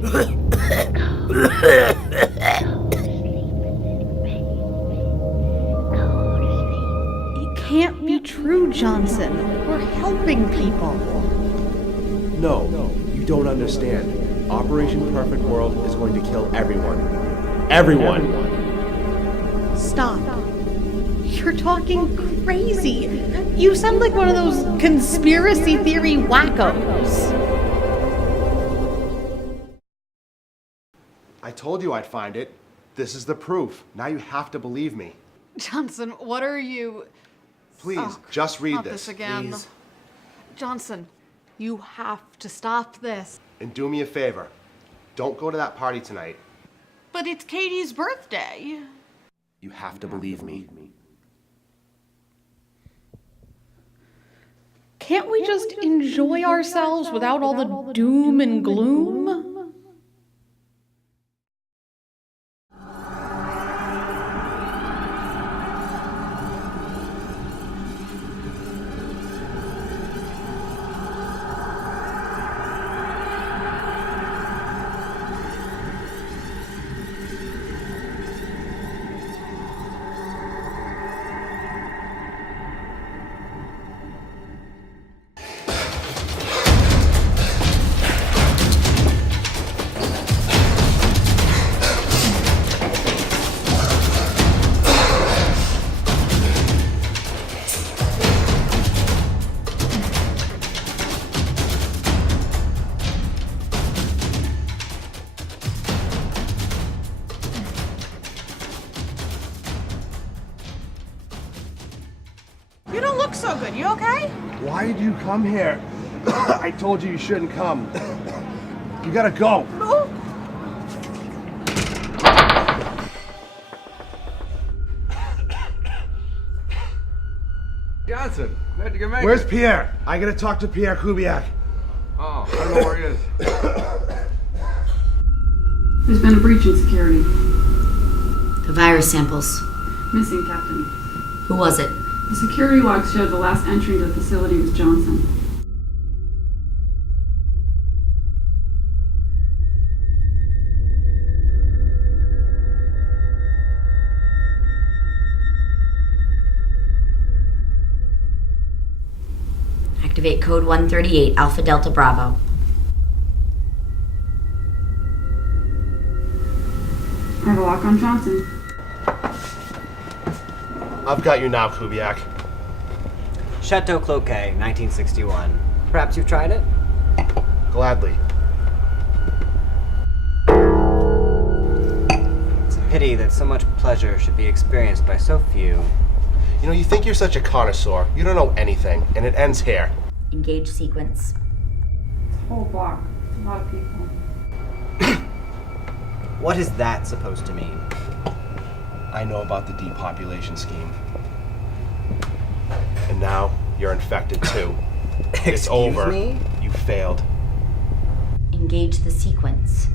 It can't be true, Johnson. We're helping people. No, you don't understand. Operation Perfect World is going to kill everyone. Everyone! Stop. You're talking crazy. You sound like one of those conspiracy theory wackos. I told you I'd find it. This is the proof. Now you have to believe me. Johnson, what are you... Please, just read not this. again. Please. Johnson, you have to stop this. And do me a favor. Don't go to that party tonight. But it's Katie's birthday. You have to believe me. Can't we just enjoy ourselves without all the doom and gloom? You don't look so good. You okay? Why did you come here? I told you shouldn't come. You gotta go. No. Johnson, glad you can make Where's it. Pierre? I gotta talk to Pierre Kubiak. Oh, I don't know where he is. There's been a breach in security. The virus samples. Missing, Captain. Who was it? The security logs showed the last entry into the facility was Johnson. Activate code 138, Alpha Delta Bravo. I have a lock on Johnson. I've got you now, Kubiak. Chateau Cloquet, 1961. Perhaps you've tried it? Gladly. It's a pity that so much pleasure should be experienced by so few. You know, you think you're such a connoisseur. You don't know anything, and it ends here. Engage sequence. It's a whole block. It's a lot of people. What is that supposed to mean? I know about the depopulation scheme. And now you're infected too. It's Excuse over. me? You failed. Engage the sequence.